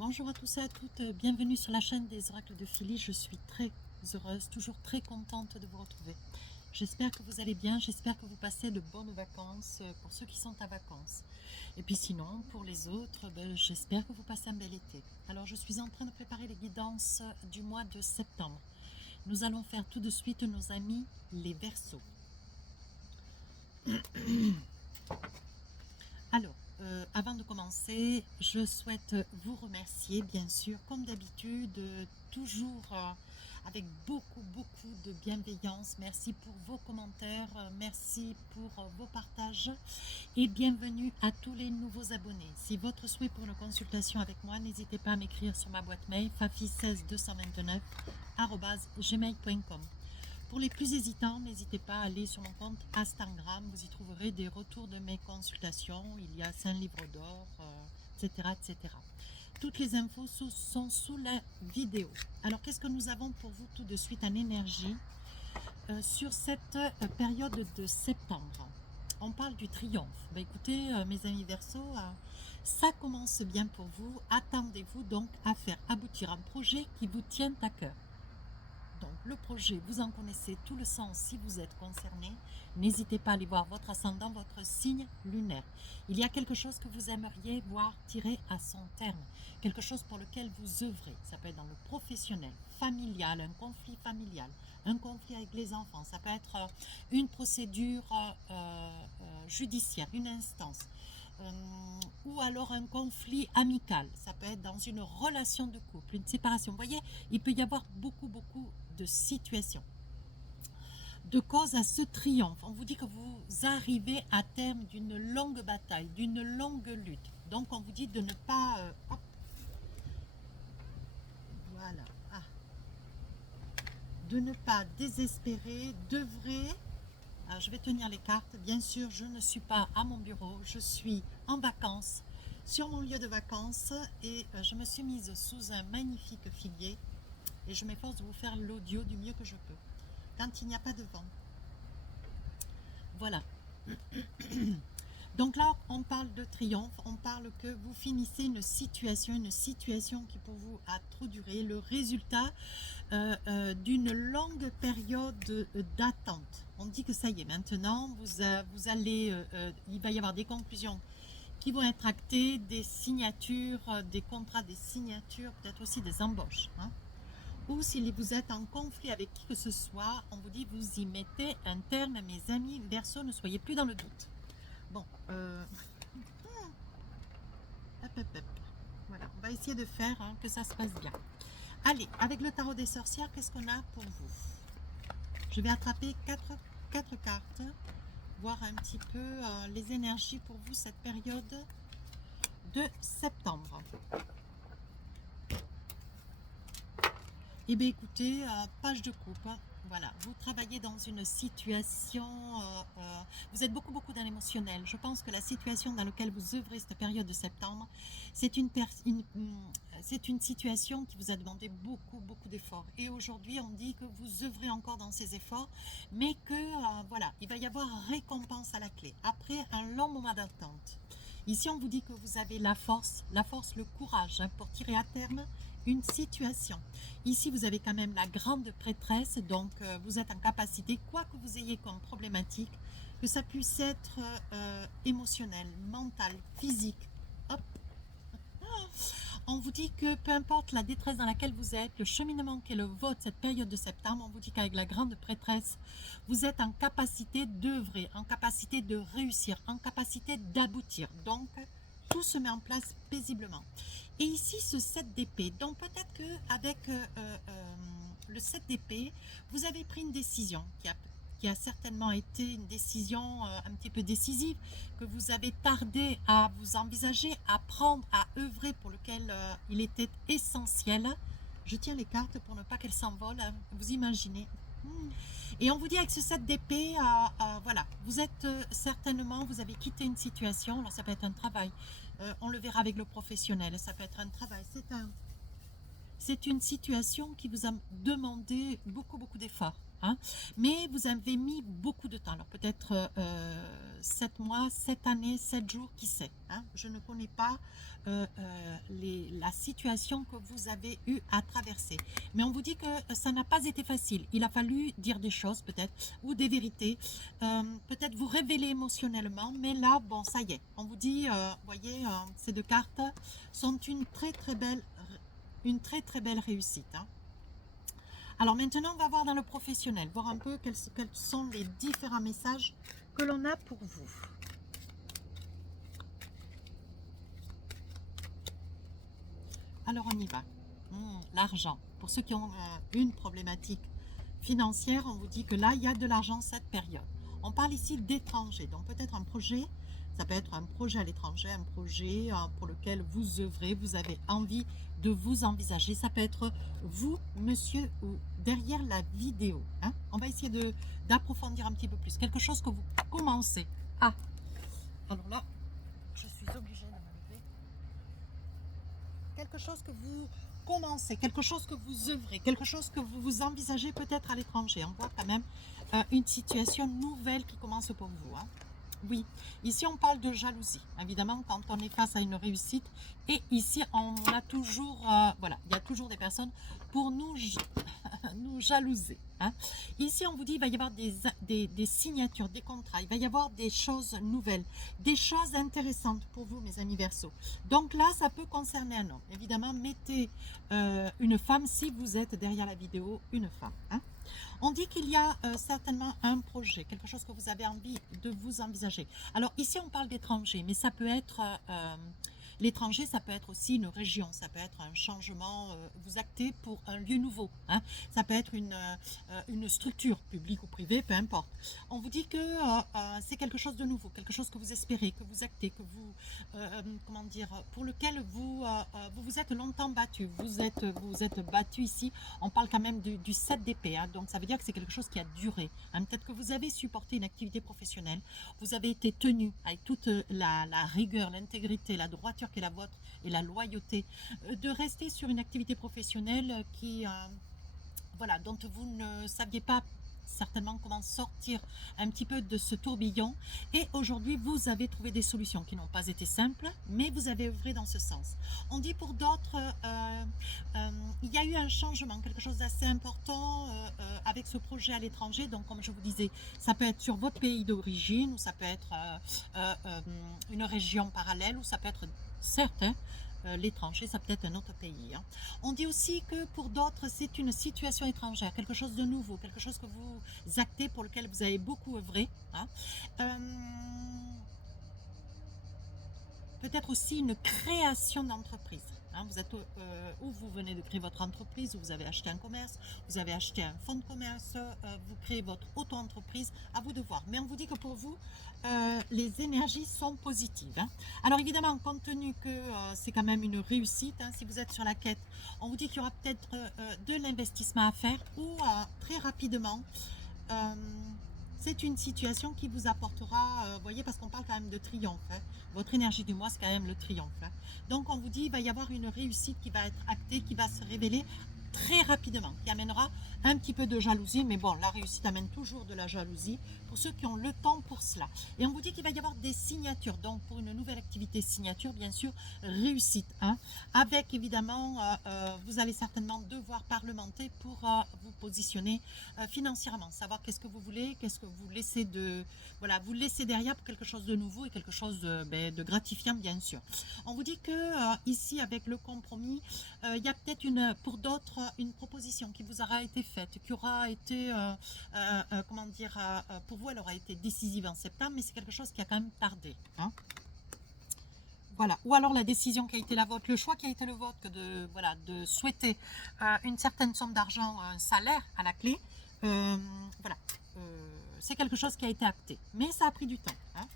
Bonjour à tous et à toutes, bienvenue sur la chaîne des oracles de Philly. Je suis très heureuse, toujours très contente de vous retrouver. J'espère que vous allez bien, j'espère que vous passez de bonnes vacances pour ceux qui sont à vacances. Et puis sinon, pour les autres, j'espère que vous passez un bel été. Alors je suis en train de préparer les guidances du mois de septembre. Nous allons faire tout de suite nos amis les Verseaux. Alors, avant de commencer, je souhaite vous remercier, bien sûr, comme d'habitude, toujours avec beaucoup de bienveillance. Merci pour vos commentaires, merci pour vos partages et bienvenue à tous les nouveaux abonnés. Si votre souhait pour une consultation avec moi, n'hésitez pas à m'écrire sur ma boîte mail fafi16229@gmail.com. Pour les plus hésitants, n'hésitez pas à aller sur mon compte Instagram, vous y trouverez des retours de mes consultations, il y a 5 livres d'or, etc., etc. Toutes les infos sont sous la vidéo. Alors qu'est-ce que nous avons pour vous tout de suite en énergie sur cette période de septembre? On parle du triomphe. Écoutez, mes amis Verseaux, ça commence bien pour vous. Attendez-vous donc à faire aboutir un projet qui vous tienne à cœur. Donc le projet, vous en connaissez tout le sens si vous êtes concerné. N'hésitez pas à aller voir votre ascendant, votre signe lunaire. Il y a quelque chose que vous aimeriez voir tirer à son terme, quelque chose pour lequel vous œuvrez. Ça peut être dans le professionnel, familial, un conflit familial, un conflit avec les enfants. Ça peut être une procédure judiciaire, une instance. Ou alors un conflit amical, ça peut être dans une relation de couple, une séparation. Vous voyez, il peut y avoir beaucoup de situations, de cause à ce triomphe. On vous dit que vous arrivez à terme d'une longue bataille, d'une longue lutte. Donc on vous dit de ne pas voilà, de ne pas désespérer, d'œuvrer. Alors, je vais tenir les cartes. Bien sûr, je ne suis pas à mon bureau, je suis en vacances, sur mon lieu de vacances, et je me suis mise sous un magnifique figuier, et je m'efforce de vous faire l'audio du mieux que je peux, quand il n'y a pas de vent. Voilà. Donc là, on parle de triomphe, on parle que vous finissez une situation qui pour vous a trop duré, le résultat d'une longue période d'attente. On dit que ça y est, maintenant, vous allez, il va y avoir des conclusions qui vont être actées, des signatures, des contrats, des signatures, peut-être aussi des embauches. Hein. Ou si vous êtes en conflit avec qui que ce soit, on vous dit vous y mettez un terme, mes amis Verseaux, ne soyez plus dans le doute. Bon, voilà, on va essayer de faire que ça se passe bien. Allez, avec le tarot des sorcières, qu'est-ce qu'on a pour vous? Je vais attraper quatre cartes, voir un petit peu les énergies pour vous cette période de septembre. Eh bien écoutez, page de coupe, voilà, vous travaillez dans une situation, vous êtes beaucoup dans l'émotionnel. Je pense que la situation dans laquelle vous œuvrez cette période de septembre, c'est une situation qui vous a demandé beaucoup d'efforts. Et aujourd'hui, on dit que vous œuvrez encore dans ces efforts, mais que, voilà, il va y avoir récompense à la clé, après un long moment d'attente. Ici, on vous dit que vous avez la force, le courage pour tirer à terme une situation. Ici, vous avez quand même la grande prêtresse, donc vous êtes en capacité, quoi que vous ayez comme problématique, que ça puisse être émotionnel, mental, physique. Hop. On vous dit que peu importe la détresse dans laquelle vous êtes, le cheminement qui est le vôtre cette période de septembre, on vous dit qu'avec la grande prêtresse, vous êtes en capacité d'œuvrer, en capacité de réussir, en capacité d'aboutir. Donc, tout se met en place paisiblement. Et ici, ce 7 d'épée, donc peut-être qu'avec le 7 d'épée, vous avez pris une décision qui a certainement été une décision un petit peu décisive, que vous avez tardé à vous envisager, à prendre, à œuvrer, pour lequel il était essentiel. Je tiens les cartes pour ne pas qu'elles s'envolent, hein, vous imaginez. Et on vous dit avec ce 7 d'épée, voilà, vous êtes certainement, vous avez quitté une situation, alors ça peut être un travail, on le verra avec le professionnel, ça peut être un travail, c'est une situation qui vous a demandé beaucoup d'efforts. hein, mais vous avez mis beaucoup de temps. Alors peut-être 7 mois, 7 années, 7 jours, qui sait, hein. Je ne connais pas la situation que vous avez eu à traverser. Mais on vous dit que ça n'a pas été facile. Il a fallu dire des choses peut-être, ou des vérités, peut-être vous révéler émotionnellement, mais là, bon, ça y est. On vous dit, voyez, ces deux cartes sont une très très belle réussite, hein. Alors maintenant, on va voir dans le professionnel, voir un peu quels sont les différents messages que l'on a pour vous. Alors on y va. L'argent. Pour ceux qui ont une problématique financière, on vous dit que là, il y a de l'argent cette période. On parle ici d'étranger, donc peut-être un projet, ça peut être un projet à l'étranger, un projet pour lequel vous œuvrez, vous avez envie de vous envisager. Ça peut être vous, monsieur, ou derrière la vidéo, hein. On va essayer d'approfondir un petit peu plus. Quelque chose que vous commencez. Ah, alors là, je suis obligée de m'enlever. Quelque chose que vous commencez, quelque chose que vous œuvrez, quelque chose que vous vous envisagez peut-être à l'étranger. On voit quand même une situation nouvelle qui commence pour vous, hein. Oui, ici on parle de jalousie, évidemment, quand on est face à une réussite. Et ici on a toujours, voilà, il y a toujours des personnes pour nous jalouser, hein. Ici on vous dit il va y avoir des signatures, des contrats, il va y avoir des choses nouvelles, des choses intéressantes pour vous, mes amis Verseau. Donc là ça peut concerner un homme. Évidemment, mettez une femme si vous êtes derrière la vidéo, une femme, hein. On dit qu'il y a certainement un projet, quelque chose que vous avez envie de vous envisager. Alors ici on parle d'étranger, mais ça peut être l'étranger, ça peut être aussi une région, ça peut être un changement, vous actez pour un lieu nouveau, hein. Ça peut être une structure publique ou privée, peu importe. On vous dit que c'est quelque chose de nouveau, quelque chose que vous espérez, que vous actez, que vous, comment dire, pour lequel vous vous êtes longtemps battu. Vous êtes battu ici, on parle quand même du 7 d'épée, hein. Donc ça veut dire que c'est quelque chose qui a duré, hein. Peut-être que vous avez supporté une activité professionnelle, vous avez été tenu avec toute la rigueur, l'intégrité, la droiture qui est la vôtre et la loyauté, de rester sur une activité professionnelle qui, voilà, dont vous ne saviez pas certainement comment sortir un petit peu de ce tourbillon. Et aujourd'hui, vous avez trouvé des solutions qui n'ont pas été simples, mais vous avez œuvré dans ce sens. On dit pour d'autres, il y a eu un changement, quelque chose d'assez important avec ce projet à l'étranger. Donc, comme je vous disais, ça peut être sur votre pays d'origine, ou ça peut être une région parallèle, ou ça peut être, certes, hein, l'étranger, ça peut être un autre pays, hein. On dit aussi que pour d'autres, c'est une situation étrangère, quelque chose de nouveau, quelque chose que vous actez, pour lequel vous avez beaucoup œuvré, hein. Peut-être aussi une création d'entreprise, hein. Vous êtes où vous venez de créer votre entreprise, où vous avez acheté un commerce, vous avez acheté un fonds de commerce, vous créez votre auto-entreprise, à vous de voir. Mais on vous dit que pour vous, les énergies sont positives, hein. Alors évidemment, compte tenu que c'est quand même une réussite, hein, si vous êtes sur la quête, on vous dit qu'il y aura peut-être de l'investissement à faire, ou très rapidement, c'est une situation qui vous apportera, voyez, parce qu'on parle quand même de triomphe, hein. Votre énergie du mois, c'est quand même le triomphe, hein. Donc on vous dit il va y avoir une réussite qui va être actée, qui va se révéler très rapidement, qui amènera un petit peu de jalousie. Mais bon, la réussite amène toujours de la jalousie pour ceux qui ont le temps pour cela. Et on vous dit qu'il va y avoir des signatures, donc pour une nouvelle activité, signature, bien sûr, réussite, hein, avec évidemment, vous allez certainement devoir parlementer pour vous positionner financièrement, savoir qu'est-ce que vous voulez, qu'est-ce que vous laissez de, voilà, vous laissez derrière pour quelque chose de nouveau et quelque chose de gratifiant, bien sûr. On vous dit que ici, avec le compromis, il y a peut-être pour d'autres une proposition qui vous aura été faite, qui aura été, comment dire, pour vous, elle aura été décisive en septembre, mais c'est quelque chose qui a quand même tardé, hein. Voilà. Ou alors la décision qui a été la vôtre, le choix qui a été le vôtre, de, voilà, de souhaiter une certaine somme d'argent, un salaire à la clé, voilà, c'est quelque chose qui a été acté, mais ça a pris du temps, hein.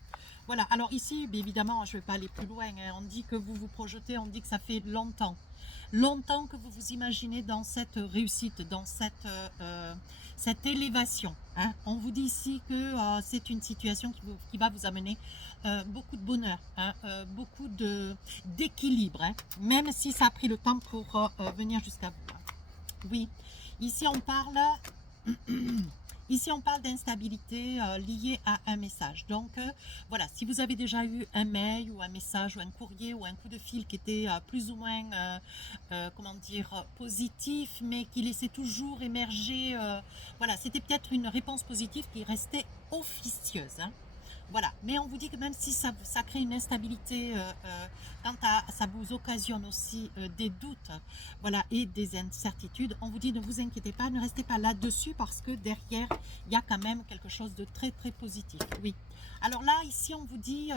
Voilà, alors ici, évidemment, je ne vais pas aller plus loin, hein. On dit que vous vous projetez, on dit que ça fait longtemps que vous vous imaginez dans cette réussite, dans cette élévation, hein. On vous dit ici que c'est une situation qui va vous amener beaucoup de bonheur, hein, beaucoup d'équilibre, hein, même si ça a pris le temps pour venir jusqu'à vous, hein. Oui, ici on parle Ici, on parle d'instabilité liée à un message. Donc, voilà, si vous avez déjà eu un mail ou un message ou un courrier ou un coup de fil qui était plus ou moins, comment dire, positif, mais qui laissait toujours émerger, voilà, c'était peut-être une réponse positive qui restait officieuse, hein. Voilà, mais on vous dit que même si ça crée une instabilité, ça vous occasionne aussi des doutes, voilà, et des incertitudes, on vous dit ne vous inquiétez pas, ne restez pas là-dessus parce que derrière, il y a quand même quelque chose de très très positif. Oui. Alors là, ici, on vous dit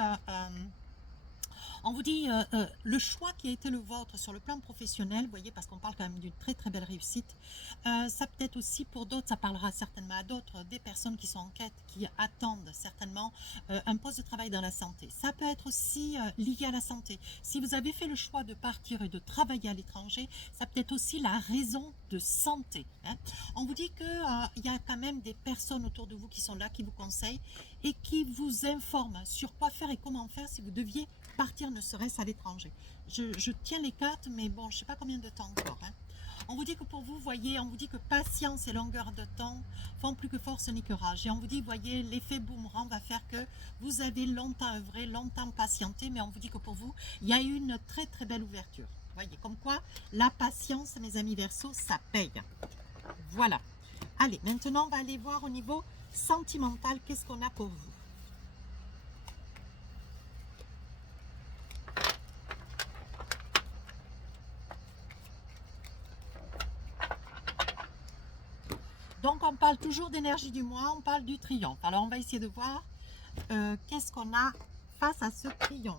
le choix qui a été le vôtre sur le plan professionnel, vous voyez, parce qu'on parle quand même d'une très très belle réussite. Ça peut être aussi pour d'autres, ça parlera certainement à d'autres, des personnes qui sont en quête, qui attendent certainement un poste de travail dans la santé. Ça peut être aussi lié à la santé. Si vous avez fait le choix de partir et de travailler à l'étranger, ça peut être aussi la raison de santé, hein. On vous dit qu'il y a quand même des personnes autour de vous qui sont là, qui vous conseillent et qui vous informent sur quoi faire et comment faire si vous deviez partir ne serait-ce à l'étranger. Je tiens les cartes, mais bon, je ne sais pas combien de temps encore, hein. On vous dit que pour vous, voyez, on vous dit que patience et longueur de temps font plus que force ni que rage. Et on vous dit, voyez, l'effet boomerang va faire que vous avez longtemps œuvré, longtemps patienté, mais on vous dit que pour vous, il y a eu une très très belle ouverture. Voyez, comme quoi la patience, mes amis Verseaux, ça paye. Voilà. Allez, maintenant, on va aller voir au niveau sentimental, qu'est-ce qu'on a pour vous. Donc, on parle toujours d'énergie du mois, on parle du triomphe. Alors, on va essayer de voir qu'est-ce qu'on a face à ce triomphe.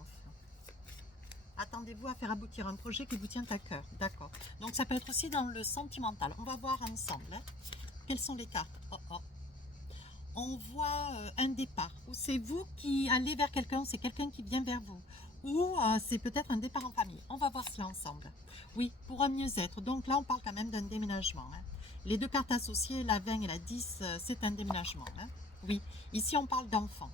Attendez-vous à faire aboutir un projet qui vous tient à cœur. D'accord. Donc, ça peut être aussi dans le sentimental. On va voir ensemble, hein. Quelles sont les cartes? Oh, oh. On voit un départ. Ou c'est vous qui allez vers quelqu'un, c'est quelqu'un qui vient vers vous. Ou c'est peut-être un départ en famille. On va voir cela ensemble. Oui, pour un mieux-être. Donc là, on parle quand même d'un déménagement, hein. Les deux cartes associées, la 20 et la 10, c'est un déménagement, hein. Oui, ici on parle d'enfant.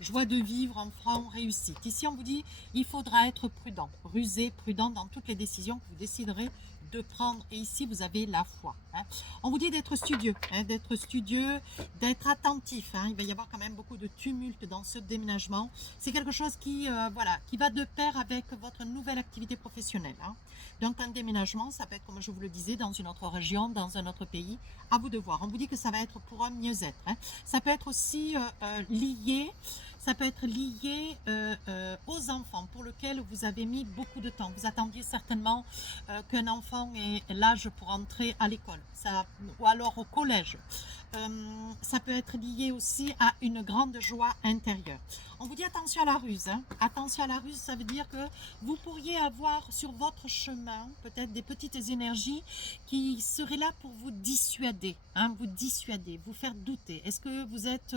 Joie de vivre, enfant, réussite. Ici on vous dit, il faudra être prudent, rusé, prudent dans toutes les décisions que vous déciderez de prendre. Et ici vous avez la foi, hein. On vous dit d'être studieux, hein, d'être attentif, hein. Il va y avoir quand même beaucoup de tumulte dans ce déménagement. C'est quelque chose qui, voilà, qui va de pair avec votre nouvelle activité professionnelle, hein. Donc un déménagement, ça peut être, comme je vous le disais, dans une autre région, dans un autre pays. À vous de voir. On vous dit que ça va être pour un mieux-être, hein. Ça peut être aussi lié, ça peut être lié aux enfants pour lesquels vous avez mis beaucoup de temps. Vous attendiez certainement qu'un enfant ait l'âge pour entrer à l'école, ou alors au collège. Ça peut être lié aussi à une grande joie intérieure. On vous dit attention à la ruse, hein. Attention à la ruse, ça veut dire que vous pourriez avoir sur votre chemin peut-être des petites énergies qui seraient là pour vous dissuader, hein, vous faire douter. Est-ce que vous êtes,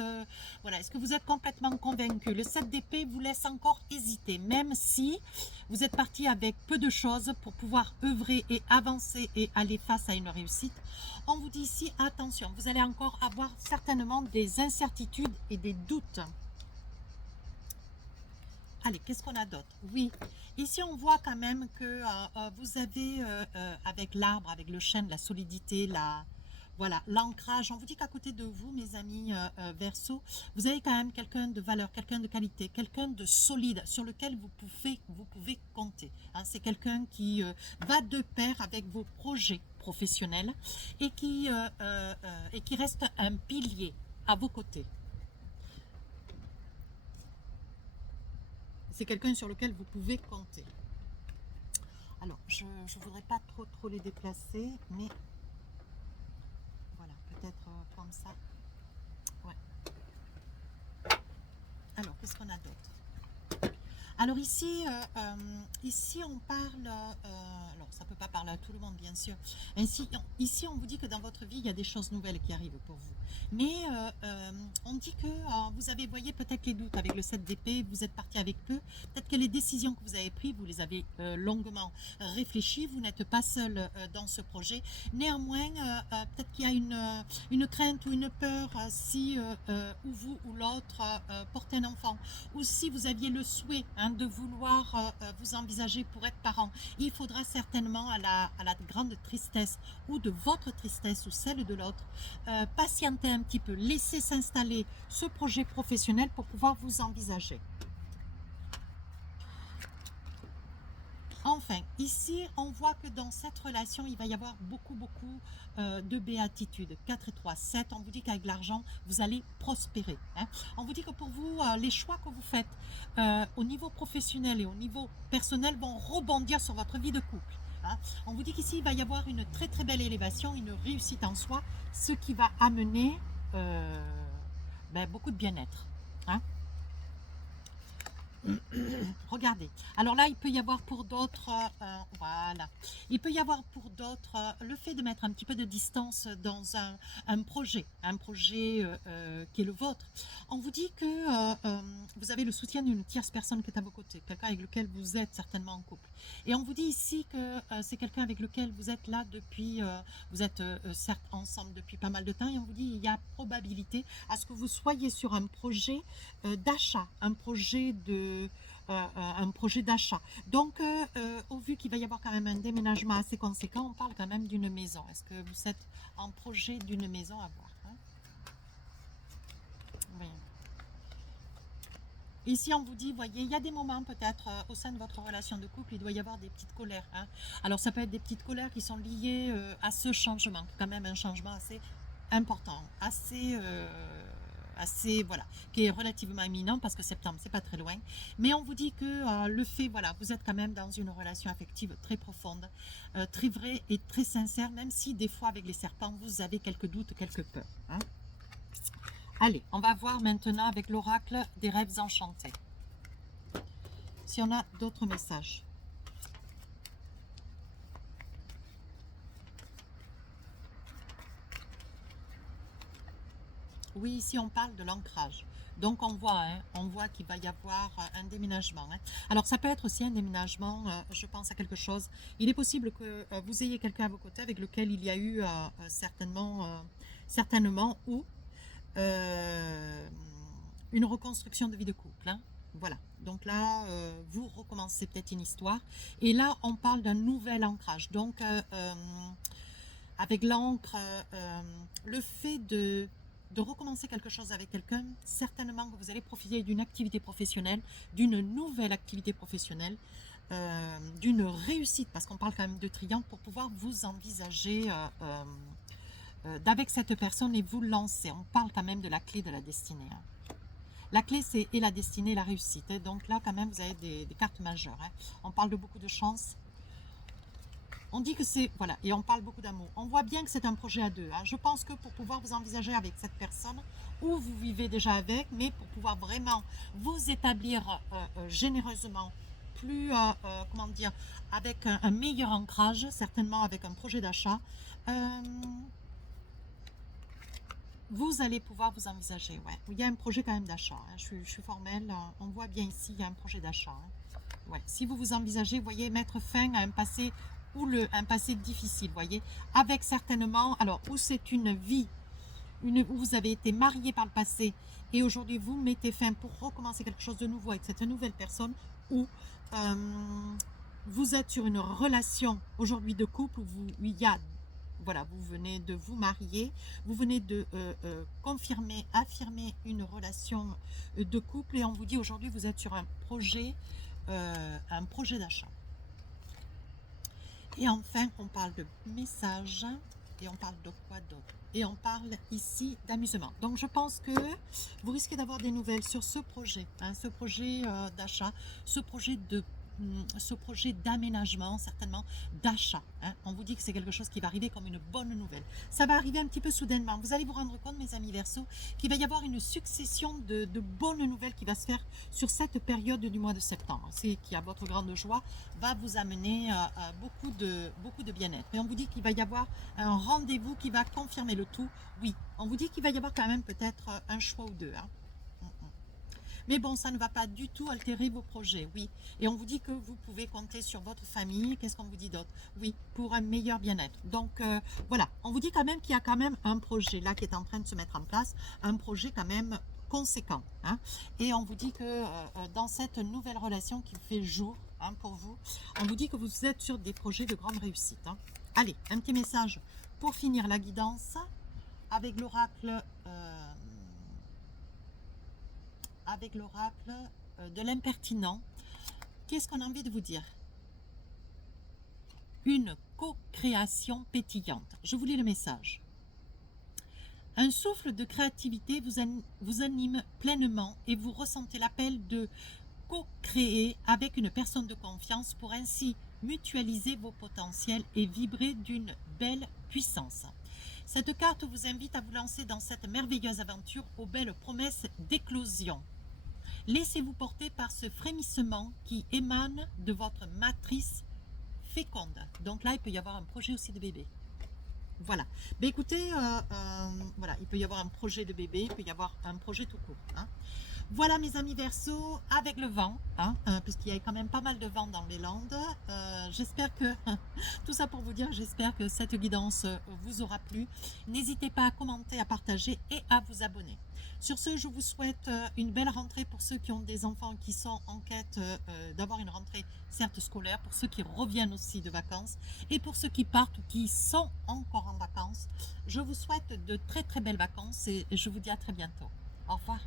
voilà, est-ce que vous êtes complètement convaincu? Le 7 d'épée vous laisse encore hésiter, même si vous êtes parti avec peu de choses pour pouvoir œuvrer et avancer et aller face à une réussite. On vous dit ici, attention, vous allez encore avoir certainement des incertitudes et des doutes. Allez, qu'est-ce qu'on a d'autre? Oui, ici on voit quand même que vous avez avec l'arbre, avec le chêne, la solidité, voilà, l'ancrage. On vous dit qu'à côté de vous, mes amis Verseau, vous avez quand même quelqu'un de valeur, quelqu'un de qualité, quelqu'un de solide sur lequel vous pouvez compter, hein. C'est quelqu'un qui va de pair avec vos projets professionnels et qui reste un pilier à vos côtés. C'est quelqu'un sur lequel vous pouvez compter. Alors, je ne voudrais pas trop les déplacer, mais voilà, peut-être comme ça. Ouais. Alors, qu'est-ce qu'on a d'autre? Alors ici on parle, alors ça ne peut pas parler à tout le monde bien sûr, ici on vous dit que dans votre vie il y a des choses nouvelles qui arrivent pour vous, mais on dit que vous avez, voyez, peut-être les doutes avec le 7 d'épée, vous êtes parti avec peu, peut-être que les décisions que vous avez prises, vous les avez longuement réfléchies, vous n'êtes pas seul dans ce projet, néanmoins peut-être qu'il y a une crainte ou une peur si ou vous ou l'autre portez un enfant, ou si vous aviez le souhait, hein, de vouloir vous envisager pour être parent, il faudra certainement certainement à la grande tristesse, ou de votre tristesse ou celle de l'autre. Patientez un petit peu, laissez s'installer ce projet professionnel pour pouvoir vous envisager. Enfin, ici, on voit que dans cette relation, il va y avoir beaucoup de béatitude. 4 et 3, 7, on vous dit qu'avec l'argent, vous allez prospérer. Hein. On vous dit que pour vous, les choix que vous faites au niveau professionnel et au niveau personnel vont rebondir sur votre vie de couple. Hein. On vous dit qu'ici, il va y avoir une très belle élévation, une réussite en soi, ce qui va amener beaucoup de bien-être. Hein. Regardez. Alors là, il peut y avoir pour d'autres, voilà, il peut y avoir pour d'autres le fait de mettre un petit peu de distance dans un projet qui est le vôtre. On vous dit que vous avez le soutien d'une tierce personne qui est à vos côtés, quelqu'un avec lequel vous êtes certainement en couple. Et on vous dit ici que c'est quelqu'un avec lequel vous êtes là depuis, vous êtes certes ensemble depuis pas mal de temps, et on vous dit il y a probabilité à ce que vous soyez sur un projet d'achat, un projet d'achat. Donc, au vu qu'il va y avoir quand même un déménagement assez conséquent, on parle quand même d'une maison. Est-ce que vous êtes en projet d'une maison à voir, hein? Oui. Ici, on vous dit, voyez, il y a des moments peut-être au sein de votre relation de couple, il doit y avoir des petites colères. Hein. Alors, ça peut être des petites colères qui sont liées à ce changement, quand même un changement assez important, assez voilà, qui est relativement imminent parce que septembre c'est pas très loin, mais on vous dit que le fait, voilà, vous êtes quand même dans une relation affective très profonde, très vraie et très sincère, même si des fois avec les serpents vous avez quelques doutes, quelques peurs, hein. Allez, on va voir maintenant avec l'oracle des rêves enchantés si on a d'autres messages. Oui, ici on parle de l'ancrage. Donc on voit qu'il va y avoir un déménagement. Hein. Alors ça peut être aussi un déménagement, je pense à quelque chose. Il est possible que vous ayez quelqu'un à vos côtés avec lequel il y a eu certainement ou une reconstruction de vie de couple. Hein. Voilà, donc là, vous recommencez peut-être une histoire. Et là, on parle d'un nouvel ancrage. Donc, avec l'encre, le fait de recommencer quelque chose avec quelqu'un, certainement que vous allez profiter d'une activité professionnelle, d'une nouvelle activité professionnelle, d'une réussite, parce qu'on parle quand même de triomphe, pour pouvoir vous envisager d'avec cette personne et vous lancer. On parle quand même de la clé de la destinée. Hein. La clé, c'est et la destinée, la réussite. Hein. Donc là, quand même, vous avez des cartes majeures. Hein. On parle de beaucoup de chance. On dit que c'est, voilà, et on parle beaucoup d'amour. On voit bien que c'est un projet à deux. Hein. Je pense que pour pouvoir vous envisager avec cette personne, ou vous vivez déjà avec, mais pour pouvoir vraiment vous établir généreusement, plus, comment dire, avec un meilleur ancrage, certainement avec un projet d'achat, vous allez pouvoir vous envisager. Ouais. Il y a un projet quand même d'achat. Hein. Je suis formelle. On voit bien ici, il y a un projet d'achat. Hein. Ouais. Si vous vous envisagez, vous voyez, mettre fin à un passé un passé difficile, voyez, avec certainement, alors, où c'est une vie, où vous avez été marié par le passé, et aujourd'hui, vous mettez fin pour recommencer quelque chose de nouveau avec cette nouvelle personne, ou vous êtes sur une relation aujourd'hui de couple, où il y a, voilà, vous venez de vous marier, vous venez de affirmer une relation de couple, et on vous dit aujourd'hui, vous êtes sur un projet d'achat. Et enfin, on parle de messages et on parle de quoi d'autre? Et on parle ici d'amusement. Donc, je pense que vous risquez d'avoir des nouvelles sur ce projet, hein, ce projet d'achat, ce projet d'aménagement, certainement d'achat. Hein. On vous dit que c'est quelque chose qui va arriver comme une bonne nouvelle. Ça va arriver un petit peu soudainement. Vous allez vous rendre compte, mes amis Verseaux, qu'il va y avoir une succession de bonnes nouvelles qui va se faire sur cette période du mois de septembre. C'est qui, à votre grande joie, va vous amener beaucoup de bien-être. Et on vous dit qu'il va y avoir un rendez-vous qui va confirmer le tout. Oui, on vous dit qu'il va y avoir quand même peut-être un choix ou deux. Hein. Mais bon, ça ne va pas du tout altérer vos projets, oui. Et on vous dit que vous pouvez compter sur votre famille. Qu'est-ce qu'on vous dit d'autre? Oui, pour un meilleur bien-être. Donc, voilà, on vous dit quand même qu'il y a quand même un projet là qui est en train de se mettre en place. Un projet quand même conséquent. Hein. Et on vous dit que dans cette nouvelle relation qui fait jour, hein, pour vous. On vous dit que vous êtes sur des projets de grande réussite. Hein. Allez, un petit message pour finir la guidance avec l'oracle de l'impertinent. Qu'est-ce qu'on a envie de vous dire? Une co-création pétillante. Je vous lis le message. Un souffle de créativité vous anime pleinement et vous ressentez l'appel de co-créer avec une personne de confiance pour ainsi mutualiser vos potentiels et vibrer d'une belle puissance. Cette carte vous invite à vous lancer dans cette merveilleuse aventure aux belles promesses d'éclosion. Laissez-vous porter par ce frémissement qui émane de votre matrice féconde. Donc là, il peut y avoir un projet aussi de bébé. Voilà. Mais écoutez, voilà, il peut y avoir un projet de bébé, il peut y avoir un projet tout court. Hein. Voilà mes amis Verseau, avec le vent, hein, puisqu'il y a quand même pas mal de vent dans les Landes. J'espère que, tout ça pour vous dire, j'espère que cette guidance vous aura plu. N'hésitez pas à commenter, à partager et à vous abonner. Sur ce, je vous souhaite une belle rentrée pour ceux qui ont des enfants qui sont en quête d'avoir une rentrée certes scolaire, pour ceux qui reviennent aussi de vacances et pour ceux qui partent ou qui sont encore en vacances. Je vous souhaite de très très belles vacances et je vous dis à très bientôt. Au revoir.